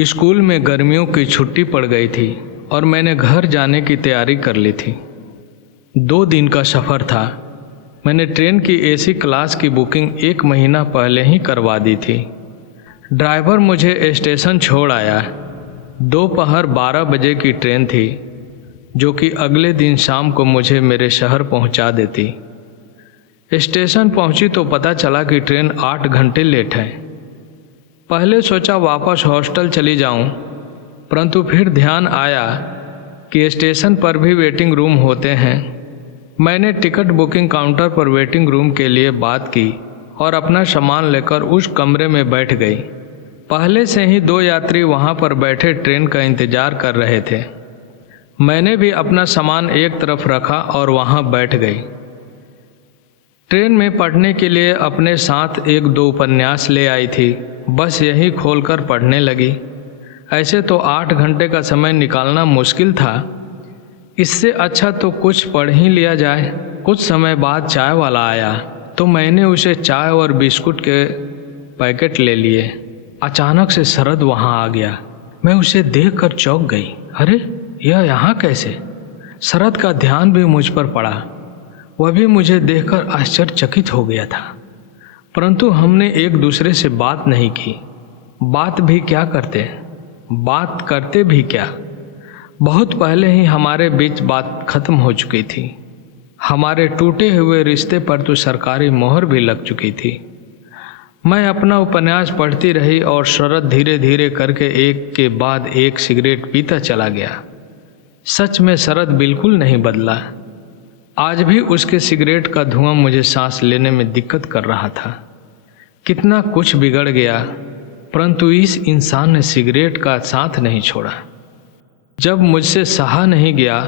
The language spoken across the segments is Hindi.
स्कूल में गर्मियों की छुट्टी पड़ गई थी और मैंने घर जाने की तैयारी कर ली थी। 2 दिन का सफ़र था। मैंने ट्रेन की एसी क्लास की बुकिंग 1 महीना पहले ही करवा दी थी। ड्राइवर मुझे स्टेशन छोड़ आया। दोपहर 12 बजे की ट्रेन थी जो कि अगले दिन शाम को मुझे मेरे शहर पहुंचा देती। स्टेशन पहुंची तो पता चला कि ट्रेन 8 घंटे लेट है। पहले सोचा वापस हॉस्टल चली जाऊं, परंतु फिर ध्यान आया कि स्टेशन पर भी वेटिंग रूम होते हैं। मैंने टिकट बुकिंग काउंटर पर वेटिंग रूम के लिए बात की और अपना सामान लेकर उस कमरे में बैठ गई। पहले से ही 2 यात्री वहां पर बैठे ट्रेन का इंतजार कर रहे थे। मैंने भी अपना सामान एक तरफ रखा और वहां बैठ गई। ट्रेन में पढ़ने के लिए अपने साथ 1-2 उपन्यास ले आई थी। बस यही खोलकर पढ़ने लगी। ऐसे तो 8 घंटे का समय निकालना मुश्किल था। इससे अच्छा तो कुछ पढ़ ही लिया जाए। कुछ समय बाद चाय वाला आया तो मैंने उसे चाय और बिस्कुट के पैकेट ले लिए। अचानक से शरद वहां आ गया। मैं उसे देखकर चौंक गई। अरे यह यहाँ कैसे? शरद का ध्यान भी मुझ पर पड़ा। वह भी मुझे देखकर आश्चर्यचकित हो गया था, परंतु हमने एक दूसरे से बात नहीं की। बात भी क्या करते, बात करते भी क्या। बहुत पहले ही हमारे बीच बात खत्म हो चुकी थी। हमारे टूटे हुए रिश्ते पर तो सरकारी मोहर भी लग चुकी थी। मैं अपना उपन्यास पढ़ती रही और शरद धीरे धीरे करके एक के बाद एक सिगरेट पीता चला गया। सच में शरद बिल्कुल नहीं बदला। आज भी उसके सिगरेट का धुआं मुझे सांस लेने में दिक्कत कर रहा था। कितना कुछ बिगड़ गया, परंतु इस इंसान ने सिगरेट का साथ नहीं छोड़ा। जब मुझसे सहा नहीं गया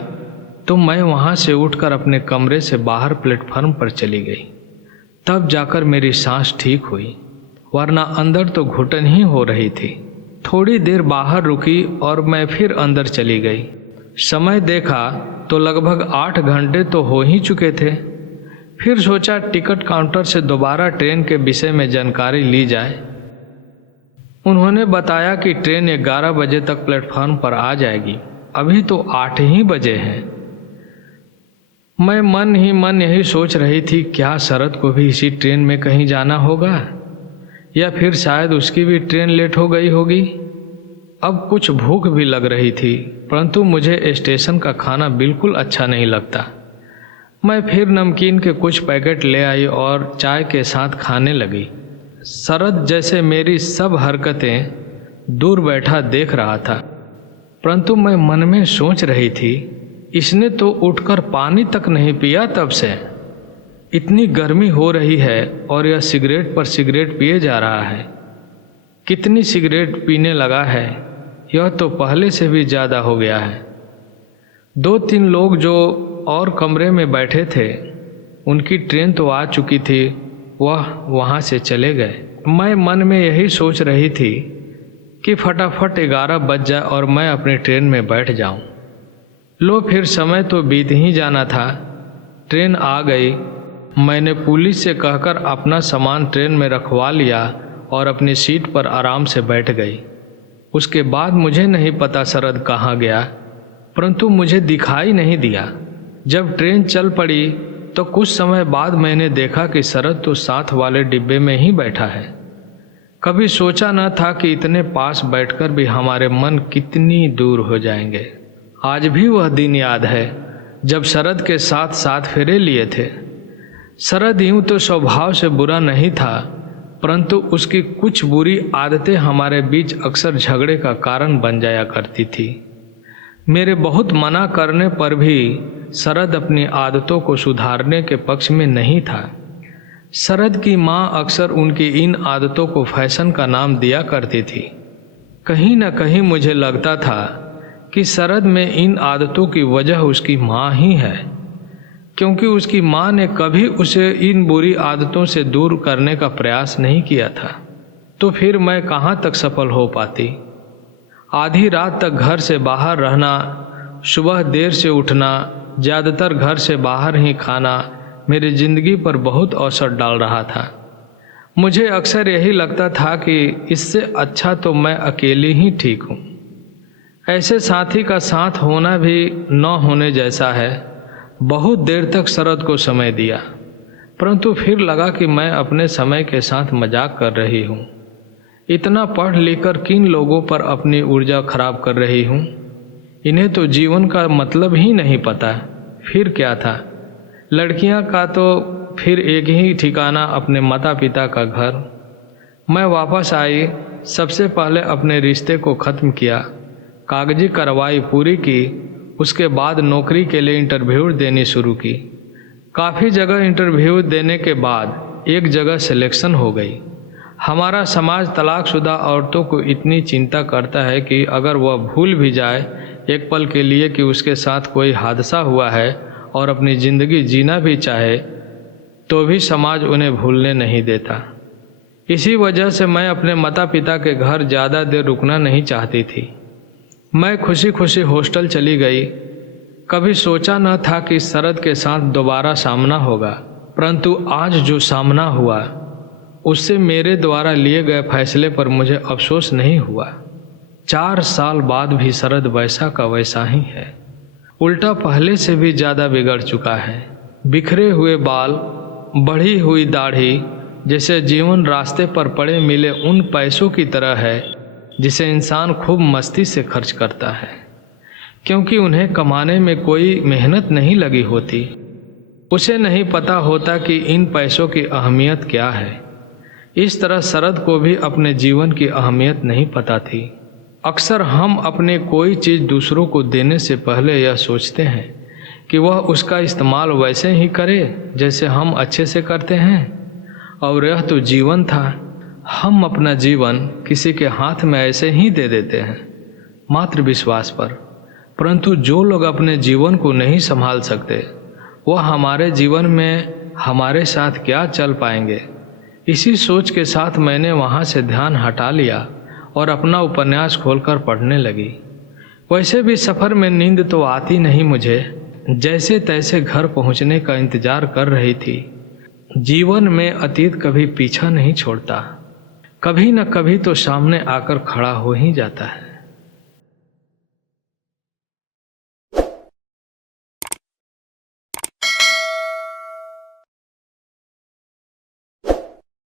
तो मैं वहां से उठकर अपने कमरे से बाहर प्लेटफार्म पर चली गई। तब जाकर मेरी सांस ठीक हुई, वरना अंदर तो घुटन ही हो रही थी। थोड़ी देर बाहर रुकी और मैं फिर अंदर चली गई। समय देखा तो लगभग 8 घंटे तो हो ही चुके थे। फिर सोचा टिकट काउंटर से दोबारा ट्रेन के विषय में जानकारी ली जाए। उन्होंने बताया कि ट्रेन 11 बजे तक प्लेटफॉर्म पर आ जाएगी। अभी तो 8 ही बजे हैं। मैं मन ही मन यही सोच रही थी, क्या शरद को भी इसी ट्रेन में कहीं जाना होगा या फिर शायद उसकी भी ट्रेन लेट हो गई होगी। अब कुछ भूख भी लग रही थी, परंतु मुझे स्टेशन का खाना बिल्कुल अच्छा नहीं लगता। मैं फिर नमकीन के कुछ पैकेट ले आई और चाय के साथ खाने लगी। शरद जैसे मेरी सब हरकतें दूर बैठा देख रहा था, परंतु मैं मन में सोच रही थी, इसने तो उठकर पानी तक नहीं पिया तब से। इतनी गर्मी हो रही है और यह सिगरेट पर सिगरेट पिए जा रहा है। कितनी सिगरेट पीने लगा है, यह तो पहले से भी ज़्यादा हो गया है। 2-3 लोग जो और कमरे में बैठे थे, उनकी ट्रेन तो आ चुकी थी, वह वहाँ से चले गए। मैं मन में यही सोच रही थी कि फटाफट 11 बज जाए और मैं अपनी ट्रेन में बैठ जाऊं। लो फिर समय तो बीत ही जाना था। ट्रेन आ गई। मैंने पुलिस से कहकर अपना सामान ट्रेन में रखवा लिया और अपनी सीट पर आराम से बैठ गई। उसके बाद मुझे नहीं पता शरद कहाँ गया, परंतु मुझे दिखाई नहीं दिया। जब ट्रेन चल पड़ी तो कुछ समय बाद मैंने देखा कि शरद तो साथ वाले डिब्बे में ही बैठा है। कभी सोचा न था कि इतने पास बैठकर भी हमारे मन कितनी दूर हो जाएंगे। आज भी वह दिन याद है जब शरद के साथ 7 फेरे लिए थे। शरद यूं तो स्वभाव से बुरा नहीं था, परंतु उसकी कुछ बुरी आदतें हमारे बीच अक्सर झगड़े का कारण बन जाया करती थी। मेरे बहुत मना करने पर भी शरद अपनी आदतों को सुधारने के पक्ष में नहीं था। शरद की माँ अक्सर उनकी इन आदतों को फैशन का नाम दिया करती थी। कहीं न कहीं मुझे लगता था कि शरद में इन आदतों की वजह उसकी माँ ही है, क्योंकि उसकी माँ ने कभी उसे इन बुरी आदतों से दूर करने का प्रयास नहीं किया था। तो फिर मैं कहाँ तक सफल हो पाती। आधी रात तक घर से बाहर रहना, सुबह देर से उठना, ज़्यादातर घर से बाहर ही खाना मेरी ज़िंदगी पर बहुत असर डाल रहा था। मुझे अक्सर यही लगता था कि इससे अच्छा तो मैं अकेली ही ठीक हूँ। ऐसे साथी का साथ होना भी न होने जैसा है। बहुत देर तक शरद को समय दिया, परंतु फिर लगा कि मैं अपने समय के साथ मजाक कर रही हूँ। इतना पढ़ लिख कर किन लोगों पर अपनी ऊर्जा खराब कर रही हूँ। इन्हें तो जीवन का मतलब ही नहीं पता। फिर क्या था, लड़कियाँ का तो फिर एक ही ठिकाना अपने माता पिता का घर। मैं वापस आई, सबसे पहले अपने रिश्ते को ख़त्म किया, कागजी कार्रवाई पूरी की। उसके बाद नौकरी के लिए इंटरव्यू देनी शुरू की। काफ़ी जगह इंटरव्यू देने के बाद एक जगह सिलेक्शन हो गई। हमारा समाज तलाकशुदा औरतों को इतनी चिंता करता है कि अगर वह भूल भी जाए एक पल के लिए कि उसके साथ कोई हादसा हुआ है और अपनी ज़िंदगी जीना भी चाहे, तो भी समाज उन्हें भूलने नहीं देता। इसी वजह से मैं अपने माता पिता के घर ज़्यादा देर रुकना नहीं चाहती थी। मैं खुशी खुशी हॉस्टल चली गई। कभी सोचा न था कि शरद के साथ दोबारा सामना होगा, परंतु आज जो सामना हुआ उससे मेरे द्वारा लिए गए फैसले पर मुझे अफसोस नहीं हुआ। 4 साल बाद भी शरद वैसा का वैसा ही है, उल्टा पहले से भी ज़्यादा बिगड़ चुका है। बिखरे हुए बाल, बढ़ी हुई दाढ़ी, जैसे जीवन रास्ते पर पड़े मिले उन पैसों की तरह है जिसे इंसान खूब मस्ती से खर्च करता है, क्योंकि उन्हें कमाने में कोई मेहनत नहीं लगी होती। उसे नहीं पता होता कि इन पैसों की अहमियत क्या है। इस तरह शरद को भी अपने जीवन की अहमियत नहीं पता थी। अक्सर हम अपने कोई चीज़ दूसरों को देने से पहले यह सोचते हैं कि वह उसका इस्तेमाल वैसे ही करे जैसे हम अच्छे से करते हैं, और यह तो जीवन था। हम अपना जीवन किसी के हाथ में ऐसे ही दे देते हैं मात्र विश्वास पर, परंतु जो लोग अपने जीवन को नहीं संभाल सकते वह हमारे जीवन में हमारे साथ क्या चल पाएंगे। इसी सोच के साथ मैंने वहाँ से ध्यान हटा लिया और अपना उपन्यास खोलकर पढ़ने लगी। वैसे भी सफ़र में नींद तो आती नहीं मुझे, जैसे तैसे घर पहुँचने का इंतज़ार कर रही थी। जीवन में अतीत कभी पीछा नहीं छोड़ता, कभी न कभी तो सामने आकर खड़ा हो ही जाता है।